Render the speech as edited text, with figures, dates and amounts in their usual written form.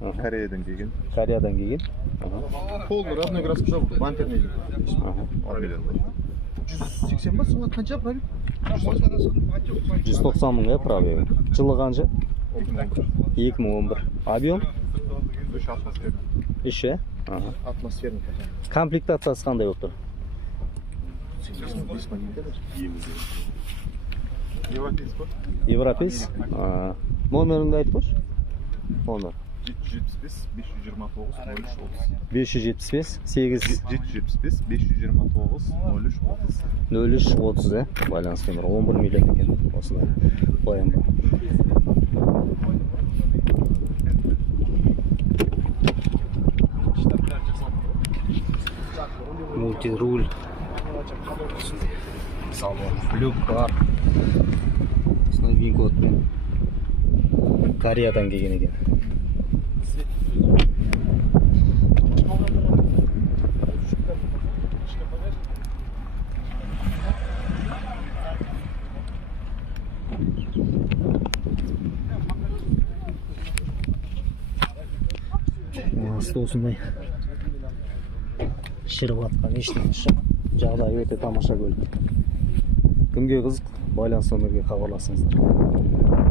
Кореядан келген. Кореядан келген. Полный родной краска жоқ, бамперный. 180 ба, соңға қанша пробег? 190 мың пробег. Жылы қанша? 2011. Объем? 3 атмосфера. Іші? Атмосферный. Комплектациясы қандай болып тұр? Европейс ба? Европейс? Номеріңді айтып қойшы? Номер. 775 529 03 30. 575 8 775 529 03 30. 03 30, байланыс номері 11 миллион екен. Осындай қоямын. Мультируль. Салон. Люк бар. Осындай винкодпен. Кореядан келген екен. Осындай шіріп атқан ештеңе жоқ. Жағдайы өте тамаша көлік. Кімге қызық, байланыс номерге хабарласыңыздар.